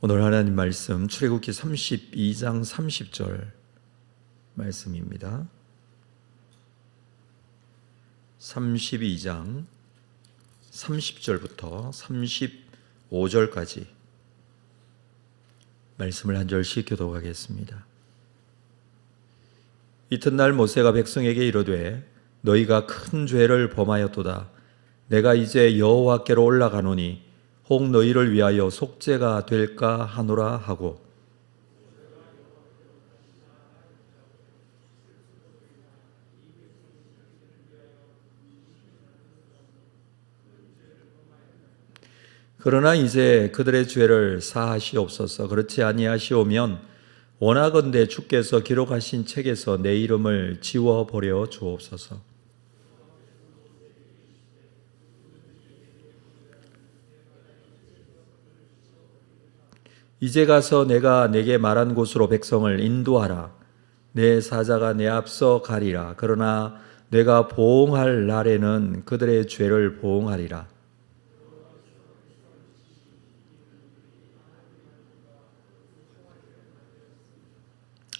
오늘 하나님 말씀 출애굽기 32장 30절 말씀입니다. 32장 30절부터 35절까지 말씀을 한 절씩 교독하겠습니다. 이튿날 모세가 백성에게 이르되 너희가 큰 죄를 범하였도다. 내가 이제 여호와께로 올라가노니 혹 너희를 위하여 속죄가 될까 하노라 하고, 그러나 이제 그들의 죄를 사하시옵소서. 그렇지 아니하시오면 원하건대 주께서 기록하신 책에서 내 이름을 지워버려 주옵소서. 이제 가서 내가 내게 말한 곳으로 백성을 인도하라. 내 사자가 내 앞서 가리라. 그러나 내가 보응할 날에는 그들의 죄를 보응하리라.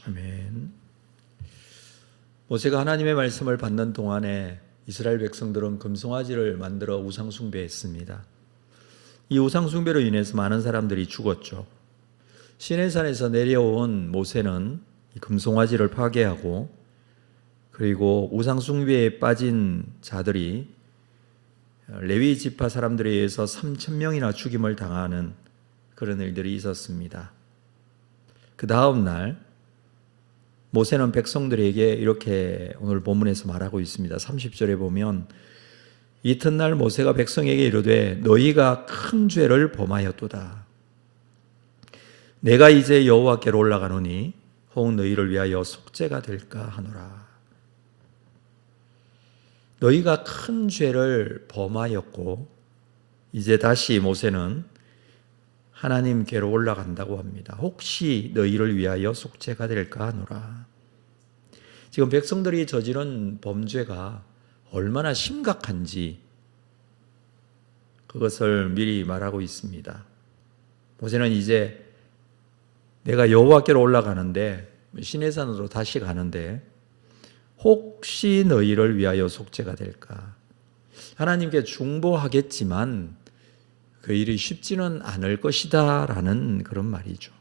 아멘. 모세가 하나님의 말씀을 받는 동안에 이스라엘 백성들은 금송아지를 만들어 우상 숭배했습니다. 이 우상 숭배로 인해서 많은 사람들이 죽었죠. 시내산에서 내려온 모세는 이 금송아지를 파괴하고, 그리고 우상 숭배에 빠진 자들이 레위 지파 사람들에 의해서 3,000명이나 죽임을 당하는 그런 일들이 있었습니다. 그 다음 날 모세는 백성들에게 이렇게 오늘 본문에서 말하고 있습니다. 30절에 보면 이튿날 모세가 백성에게 이르되 너희가 큰 죄를 범하였도다. 내가 이제 여호와께로 올라가노니 혹 너희를 위하여 속죄가 될까 하노라. 너희가 큰 죄를 범하였고 이제 다시 모세는 하나님께로 올라간다고 합니다. 혹시 너희를 위하여 속죄가 될까 하노라. 지금 백성들이 저지른 범죄가 얼마나 심각한지 그것을 미리 말하고 있습니다. 모세는 이제 내가 여호와께로 올라가는데, 시내산으로 다시 가는데 혹시 너희를 위하여 속죄가 될까. 하나님께 중보하겠지만 그 일이 쉽지는 않을 것이다 라는 그런 말이죠.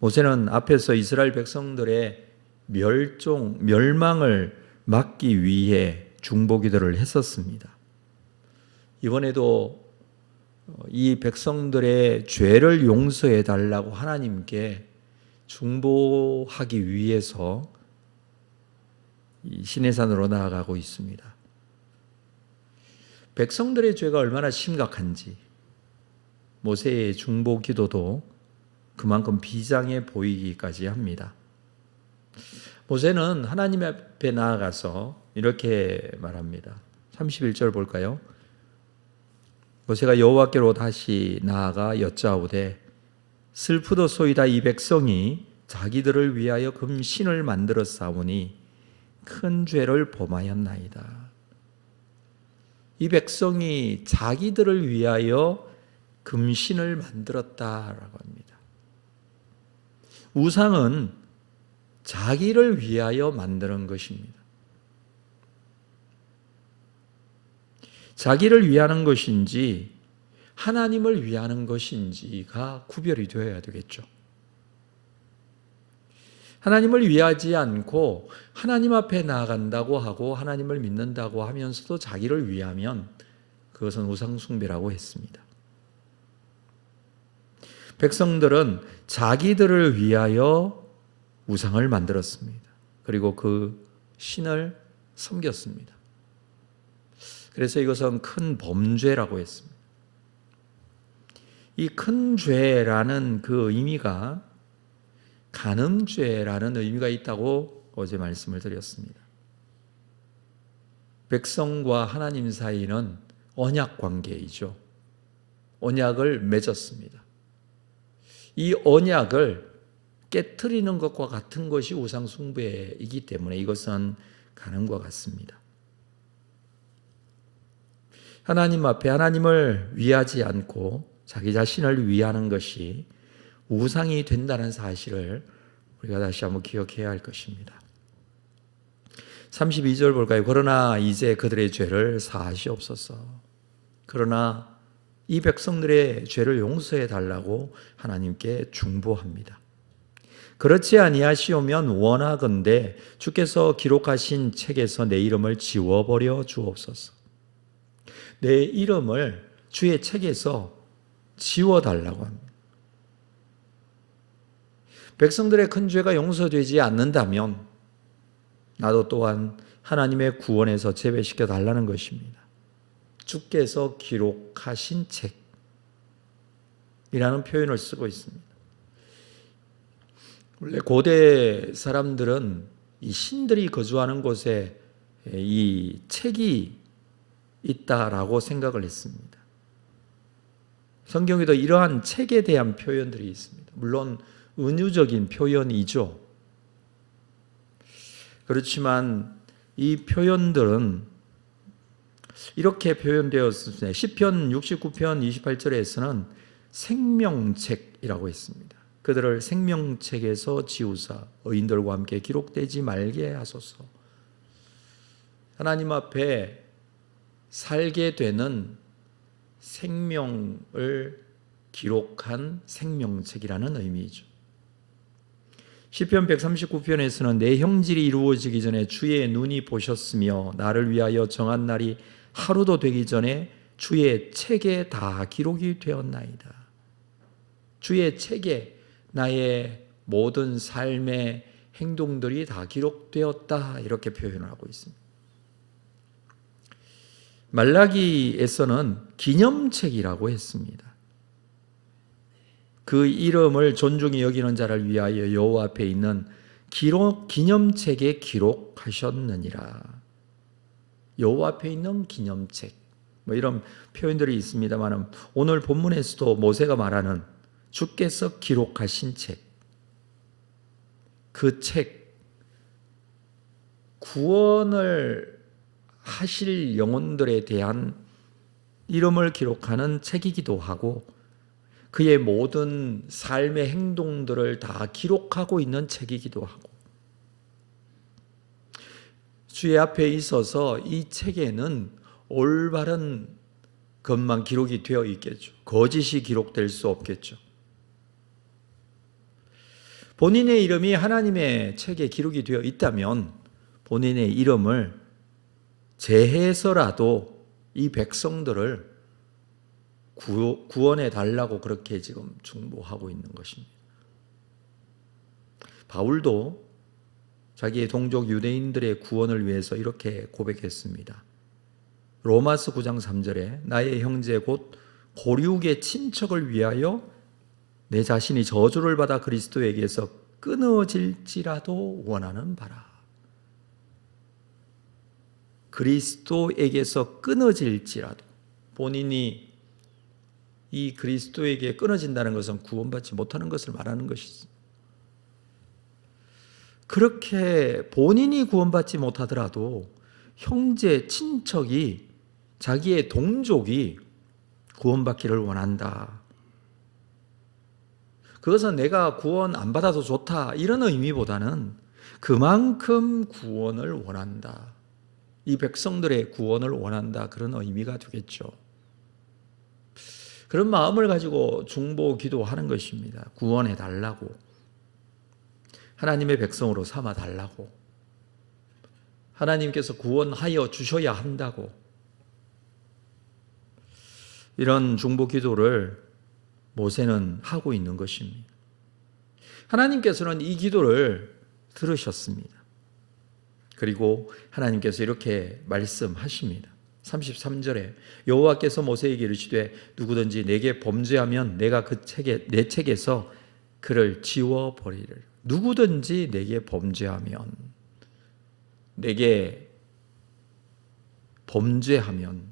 모세는 앞에서 이스라엘 백성들의 멸망을 막기 위해 중보기도를 했었습니다. 이번에도 이 백성들의 죄를 용서해 달라고 하나님께 중보하기 위해서 이 시내산으로 나아가고 있습니다. 백성들의 죄가 얼마나 심각한지 모세의 중보 기도도 그만큼 비장해 보이기까지 합니다. 모세는 하나님 앞에 나아가서 이렇게 말합니다. 31절 볼까요? 모세가 여호와께로 다시 나아가 여짜오되 슬프도소이다. 이 백성이 자기들을 위하여 금신을 만들어 싸우니 큰 죄를 범하였나이다. 이 백성이 자기들을 위하여 금신을 만들었다라고 합니다. 우상은 자기를 위하여 만드는 것입니다. 자기를 위하는 것인지 하나님을 위하는 것인지가 구별이 되어야 되겠죠. 하나님을 위하지 않고 하나님 앞에 나아간다고 하고 하나님을 믿는다고 하면서도 자기를 위하면 그것은 우상숭배라고 했습니다. 백성들은 자기들을 위하여 우상을 만들었습니다. 그리고 그 신을 섬겼습니다. 그래서 이것은 큰 범죄라고 했습니다. 이 큰 죄라는 그 의미가 간음죄라는 의미가 있다고 어제 말씀을 드렸습니다. 백성과 하나님 사이는 언약 관계이죠. 언약을 맺었습니다. 이 언약을 깨트리는 것과 같은 것이 우상 숭배이기 때문에 이것은 간음과 같습니다. 하나님 앞에 하나님을 위하지 않고 자기 자신을 위하는 것이 우상이 된다는 사실을 우리가 다시 한번 기억해야 할 것입니다. 32절 볼까요? 그러나 이제 그들의 죄를 사하시옵소서. 그러나 이 백성들의 죄를 용서해 달라고 하나님께 중보합니다. 그렇지 아니하시오면 원하건대 주께서 기록하신 책에서 내 이름을 지워버려 주옵소서. 내 이름을 주의 책에서 지워달라고 합니다. 백성들의 큰 죄가 용서되지 않는다면 나도 또한 하나님의 구원에서 제외시켜 달라는 것입니다. 주께서 기록하신 책이라는 표현을 쓰고 있습니다. 원래 고대 사람들은 이 신들이 거주하는 곳에 이 책이 있다라고 생각을 했습니다. 성경에도 이러한 책에 대한 표현들이 있습니다. 물론 은유적인 표현이죠. 그렇지만 이 표현들은 이렇게 표현되었습니다. 시편 69편 28절에서는 생명책이라고 했습니다. 그들을 생명책에서 지우사 의인들과 함께 기록되지 말게 하소서. 하나님 앞에 살게 되는 생명을 기록한 생명책이라는 의미죠. 시편 139편에서는 내 형질이 이루어지기 전에 주의 눈이 보셨으며 나를 위하여 정한 날이 하루도 되기 전에 주의 책에 다 기록이 되었나이다. 주의 책에 나의 모든 삶의 행동들이 다 기록되었다, 이렇게 표현을 하고 있습니다. 말라기에서는 기념책이라고 했습니다. 그 이름을 존중히 여기는 자를 위하여 여호와 앞에 있는 기념책에 기록하셨느니라. 여호와 앞에 있는 기념책, 이런 표현들이 있습니다만 오늘 본문에서도 모세가 말하는 주께서 기록하신 책, 그 책, 구원을 하실 영혼들에 대한 이름을 기록하는 책이기도 하고 그의 모든 삶의 행동들을 다 기록하고 있는 책이기도 하고, 주의 앞에 있어서 이 책에는 올바른 것만 기록이 되어 있겠죠. 거짓이 기록될 수 없겠죠. 본인의 이름이 하나님의 책에 기록이 되어 있다면 본인의 이름을 제해서라도 이 백성들을 구원해 달라고 그렇게 지금 중보하고 있는 것입니다. 바울도 자기의 동족 유대인들의 구원을 위해서 이렇게 고백했습니다. 로마서 9장 3절에 나의 형제 곧 고륙의 친척을 위하여 내 자신이 저주를 받아 그리스도에게서 끊어질지라도 원하는 바라. 그리스도에게서 끊어질지라도, 본인이 이 그리스도에게 끊어진다는 것은 구원받지 못하는 것을 말하는 것이지. 그렇게 본인이 구원받지 못하더라도 형제, 친척이, 자기의 동족이 구원받기를 원한다. 그것은 내가 구원 안 받아도 좋다, 이런 의미보다는 그만큼 구원을 원한다, 이 백성들의 구원을 원한다, 그런 의미가 되겠죠. 그런 마음을 가지고 중보 기도하는 것입니다. 구원해 달라고, 하나님의 백성으로 삼아 달라고, 하나님께서 구원하여 주셔야 한다고, 이런 중보 기도를 모세는 하고 있는 것입니다. 하나님께서는 이 기도를 들으셨습니다. 그리고 하나님께서 이렇게 말씀하십니다. 33절에 여호와께서 모세에게 이르시되 누구든지 내게 범죄하면 내가 내 책에서 그를 지워버리리라. 누구든지 내게 범죄하면, 내게 범죄하면,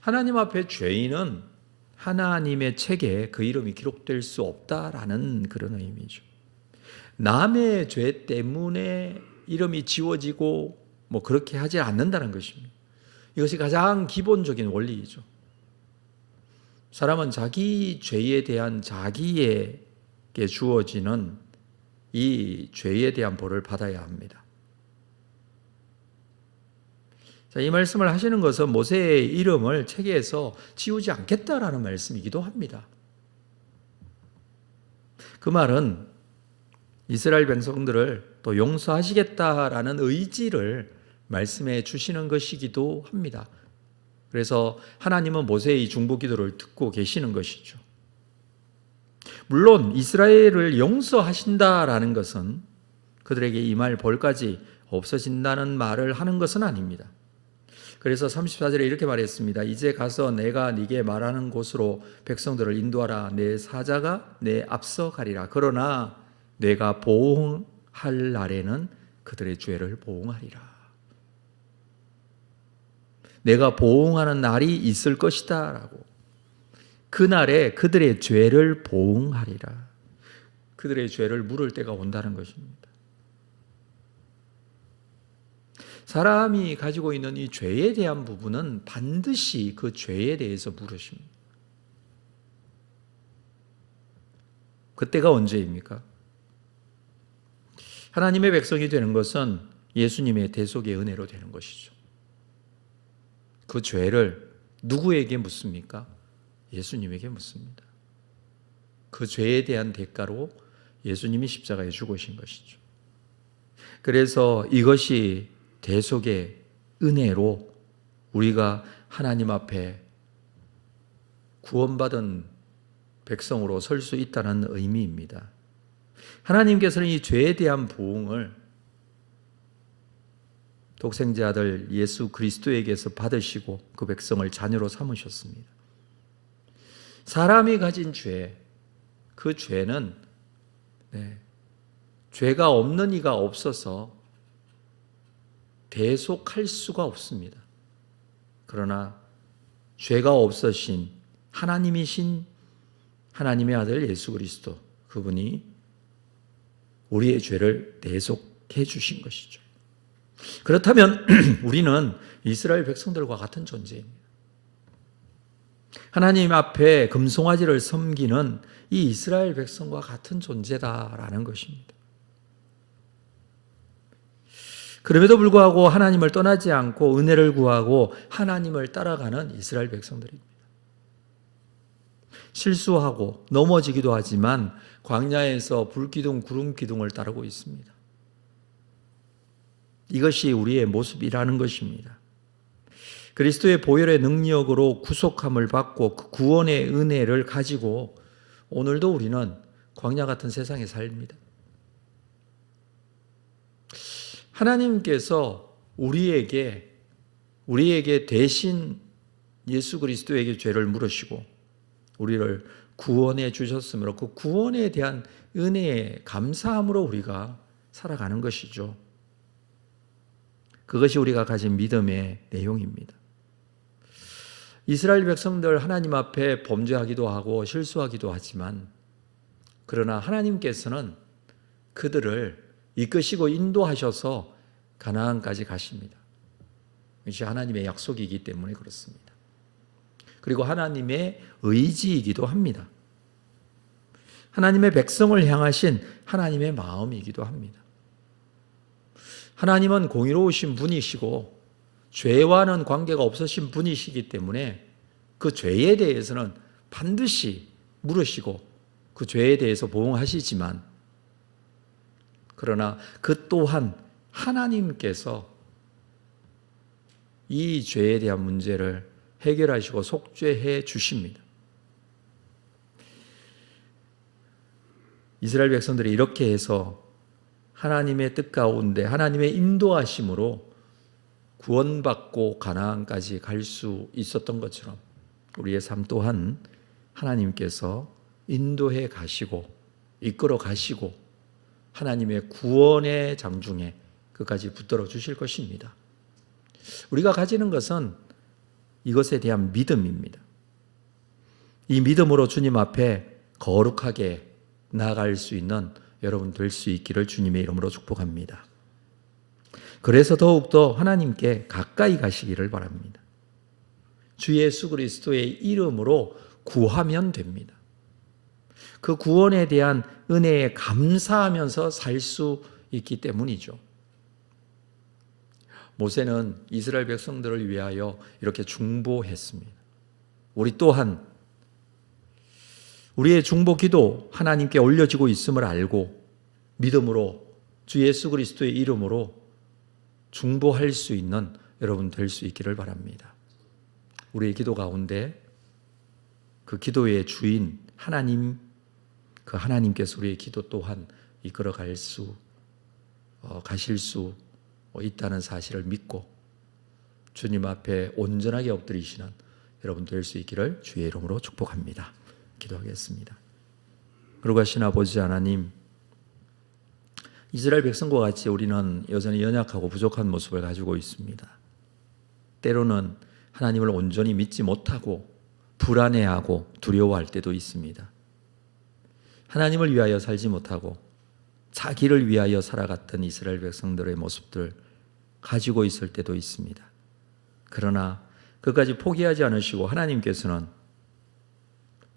하나님 앞에 죄인은 하나님의 책에 그 이름이 기록될 수 없다라는 그런 의미죠. 남의 죄 때문에 이름이 지워지고 그렇게 하지 않는다는 것입니다. 이것이 가장 기본적인 원리이죠. 사람은 자기 죄에 대한 자기에게 주어지는 이 죄에 대한 벌을 받아야 합니다. 자, 이 말씀을 하시는 것은 모세의 이름을 책에서 지우지 않겠다라는 말씀이기도 합니다. 그 말은 이스라엘 백성들을 또 용서하시겠다라는 의지를 말씀해 주시는 것이기도 합니다. 그래서 하나님은 모세의 중보 기도를 듣고 계시는 것이죠. 물론 이스라엘을 용서하신다라는 것은 그들에게 임할 벌까지 없어진다는 말을 하는 것은 아닙니다. 그래서 34절에 이렇게 말했습니다. 이제 가서 내가 네게 말하는 곳으로 백성들을 인도하라. 내 사자가 내 앞서 가리라. 그러나 내가 보응할 날에는 그들의 죄를 보응하리라. 내가 보응하는 날이 있을 것이다 라고. 그날에 그들의 죄를 보응하리라. 그들의 죄를 물을 때가 온다는 것입니다. 사람이 가지고 있는 이 죄에 대한 부분은 반드시 그 죄에 대해서 물으십니다. 그때가 언제입니까? 하나님의 백성이 되는 것은 예수님의 대속의 은혜로 되는 것이죠. 그 죄를 누구에게 묻습니까? 예수님에게 묻습니다. 그 죄에 대한 대가로 예수님이 십자가에 죽으신 것이죠. 그래서 이것이 대속의 은혜로 우리가 하나님 앞에 구원받은 백성으로 설 수 있다는 의미입니다. 하나님께서는 이 죄에 대한 보응을 독생자 아들 예수 그리스도에게서 받으시고 그 백성을 자녀로 삼으셨습니다. 사람이 가진 죄, 그 죄는 죄가 없는 이가 없어서 대속할 수가 없습니다. 그러나 죄가 없으신 하나님이신 하나님의 아들 예수 그리스도, 그분이 우리의 죄를 대속해 주신 것이죠. 그렇다면 우리는 이스라엘 백성들과 같은 존재입니다. 하나님 앞에 금송아지를 섬기는 이 이스라엘 백성과 같은 존재다라는 것입니다. 그럼에도 불구하고 하나님을 떠나지 않고 은혜를 구하고 하나님을 따라가는 이스라엘 백성들입니다. 실수하고 넘어지기도 하지만 광야에서 불기둥, 구름기둥을 따르고 있습니다. 이것이 우리의 모습이라는 것입니다. 그리스도의 보혈의 능력으로 구속함을 받고 그 구원의 은혜를 가지고 오늘도 우리는 광야 같은 세상에 삽니다. 하나님께서 우리에게 대신 예수 그리스도에게 죄를 물으시고 우리를 구원해 주셨으므로 그 구원에 대한 은혜에 감사함으로 우리가 살아가는 것이죠. 그것이 우리가 가진 믿음의 내용입니다. 이스라엘 백성들 하나님 앞에 범죄하기도 하고 실수하기도 하지만 그러나 하나님께서는 그들을 이끄시고 인도하셔서 가나안까지 가십니다. 이것이 하나님의 약속이기 때문에 그렇습니다. 그리고 하나님의 의지이기도 합니다. 하나님의 백성을 향하신 하나님의 마음이기도 합니다. 하나님은 공의로우신 분이시고 죄와는 관계가 없으신 분이시기 때문에 그 죄에 대해서는 반드시 물으시고 그 죄에 대해서 보응하시지만 그러나 그 또한 하나님께서 이 죄에 대한 문제를 해결하시고 속죄해 주십니다. 이스라엘 백성들이 이렇게 해서 하나님의 뜻 가운데 하나님의 인도하심으로 구원받고 가나안까지 갈 수 있었던 것처럼 우리의 삶 또한 하나님께서 인도해 가시고 이끌어 가시고 하나님의 구원의 장중에 끝까지 붙들어 주실 것입니다. 우리가 가지는 것은 이것에 대한 믿음입니다. 이 믿음으로 주님 앞에 거룩하게 나아갈 수 있는 여러분 될 수 있기를 주님의 이름으로 축복합니다. 그래서 더욱더 하나님께 가까이 가시기를 바랍니다. 주 예수 그리스도의 이름으로 구하면 됩니다. 그 구원에 대한 은혜에 감사하면서 살 수 있기 때문이죠. 모세는 이스라엘 백성들을 위하여 이렇게 중보했습니다. 우리 또한 우리의 중보 기도 하나님께 올려지고 있음을 알고 믿음으로 주 예수 그리스도의 이름으로 중보할 수 있는 여러분 될 수 있기를 바랍니다. 우리의 기도 가운데 그 기도의 주인 하나님, 그 하나님께서 우리의 기도 또한 이끌어 가실 수 있다는 사실을 믿고 주님 앞에 온전하게 엎드리시는 여러분 될 수 있기를 주의 이름으로 축복합니다. 기도하겠습니다. 거룩하신 아버지 하나님, 이스라엘 백성과 같이 우리는 여전히 연약하고 부족한 모습을 가지고 있습니다. 때로는 하나님을 온전히 믿지 못하고 불안해하고 두려워할 때도 있습니다. 하나님을 위하여 살지 못하고 자기를 위하여 살아갔던 이스라엘 백성들의 모습들 가지고 있을 때도 있습니다. 그러나 그까지 포기하지 않으시고 하나님께서는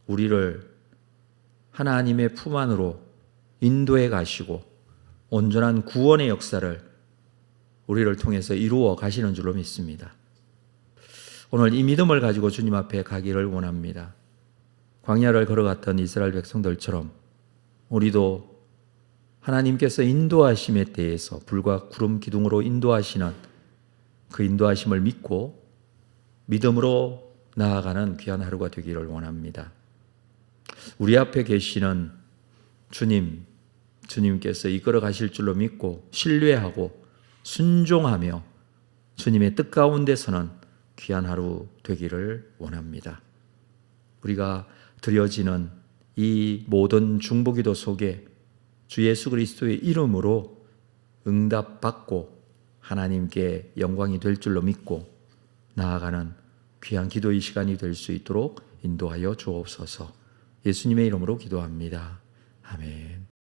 우리를 하나님의 품 안으로 인도해 가시고 온전한 구원의 역사를 우리를 통해서 이루어 가시는 줄로 믿습니다. 오늘 이 믿음을 가지고 주님 앞에 가기를 원합니다. 광야를 걸어갔던 이스라엘 백성들처럼 우리도 하나님께서 인도하심에 대해서 불과 구름 기둥으로 인도하시는 그 인도하심을 믿고 믿음으로 나아가는 귀한 하루가 되기를 원합니다. 우리 앞에 계시는 주님께서 이끌어 가실 줄로 믿고 신뢰하고 순종하며 주님의 뜻 가운데서는 귀한 하루 되기를 원합니다. 우리가 드려지는 이 모든 중보기도 속에 주 예수 그리스도의 이름으로 응답받고 하나님께 영광이 될 줄로 믿고 나아가는 귀한 기도의 시간이 될 수 있도록 인도하여 주옵소서. 예수님의 이름으로 기도합니다. 아멘.